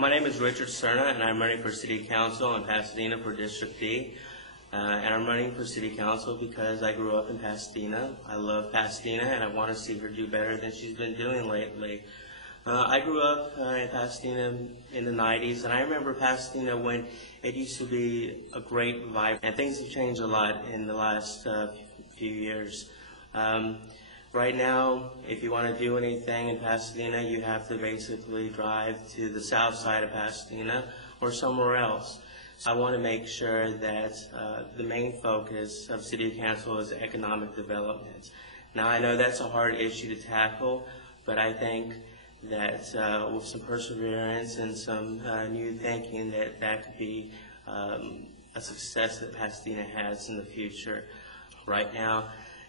Well, my name is Richard Cerna, and I'm running for City Council in Pasadena for District D. And I'm running for City Council because I grew up in Pasadena. I love Pasadena, and I want to see her do better than she's been doing lately. I grew up in Pasadena in the 90s, and I remember Pasadena when it used to be a great vibe, and things have changed a lot in the last few years. Right now, if you want to do anything in Pasadena, you have to basically drive to the south side of Pasadena or somewhere else. So I want to make sure that the main focus of City Council is economic development. Now, I know that's a hard issue to tackle, but I think that with some perseverance and some new thinking, that could be a success that Pasadena has in the future. Right now,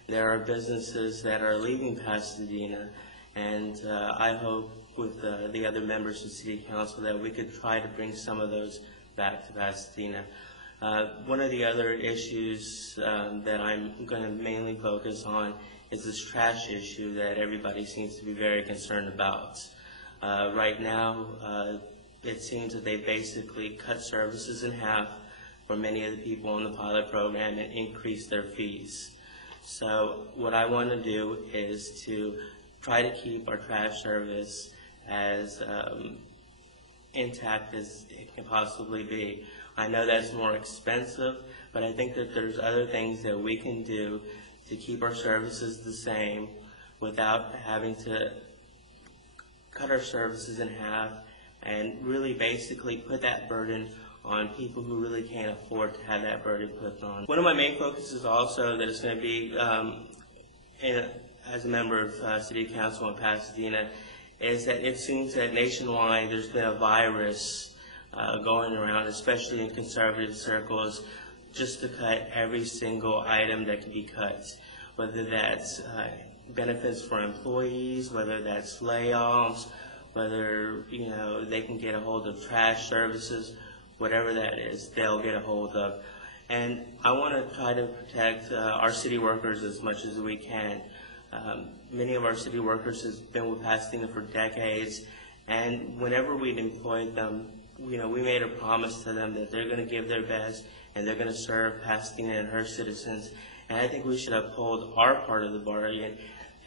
there are businesses that are leaving Pasadena, and I hope with the other members of City Council that we could try to bring some of those back to Pasadena. One of the other issues that I'm going to mainly focus on is this trash issue that everybody seems to be very concerned about. Right now, it seems that they basically cut services in half for many of the people in the pilot program and increase their fees. So what I want to do is to try to keep our trash service as intact as it can possibly be. I know that's more expensive, but I think that there's other things that we can do to keep our services the same without having to cut our services in half and really basically put that burden on people who really can't afford to have that burden put on. One of my main focuses also that is going to be as a member of City Council in Pasadena is that it seems that nationwide there's been a virus going around, especially in conservative circles, just to cut every single item that can be cut, whether that's benefits for employees, whether that's layoffs, whether they can get a hold of trash services, whatever that is, they'll get a hold of. And I want to try to protect our city workers as much as we can. Many of our city workers have been with Pasadena for decades, and whenever we'd employed them, we made a promise to them that they're going to give their best and they're going to serve Pasadena and her citizens. And I think we should uphold our part of the bargain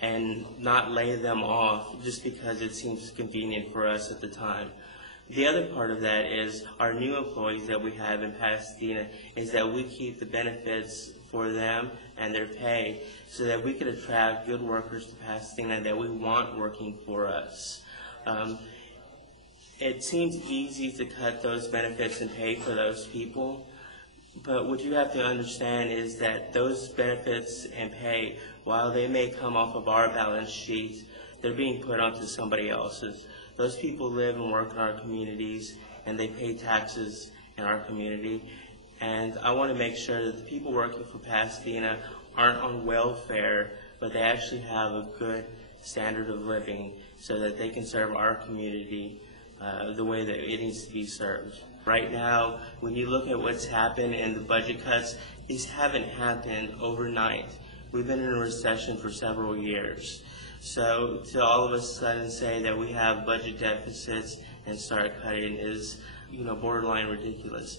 and not lay them off just because it seems convenient for us at the time. The other part of that is our new employees that we have in Pasadena is that we keep the benefits for them and their pay so that we can attract good workers to Pasadena that we want working for us. It seems easy to cut those benefits and pay for those people, but what you have to understand is that those benefits and pay, while they may come off of our balance sheet, they're being put onto somebody else's. Those people live and work in our communities, and they pay taxes in our community. And I want to make sure that the people working for Pasadena aren't on welfare, but they actually have a good standard of living so that they can serve our community the way that it needs to be served. Right now, when you look at what's happened in the budget cuts, these haven't happened overnight. We've been in a recession for several years. So to all of a sudden say that we have budget deficits and start cutting is, borderline ridiculous.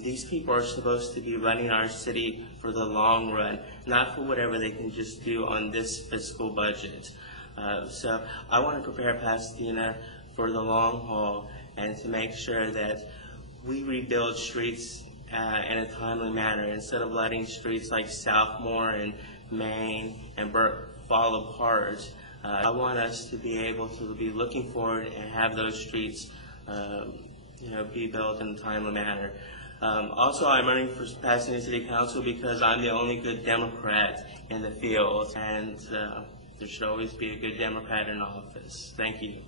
These people are supposed to be running our city for the long run, not for whatever they can just do on this fiscal budget. So I want to prepare Pasadena for the long haul and to make sure that we rebuild streets in a timely manner instead of letting streets like Southmore and Main and Burke fall apart. I want us to be able to be looking forward and have those streets be built in a timely manner. Also, I'm running for Pasadena City Council because I'm the only good Democrat in the field, and there should always be a good Democrat in office. Thank you.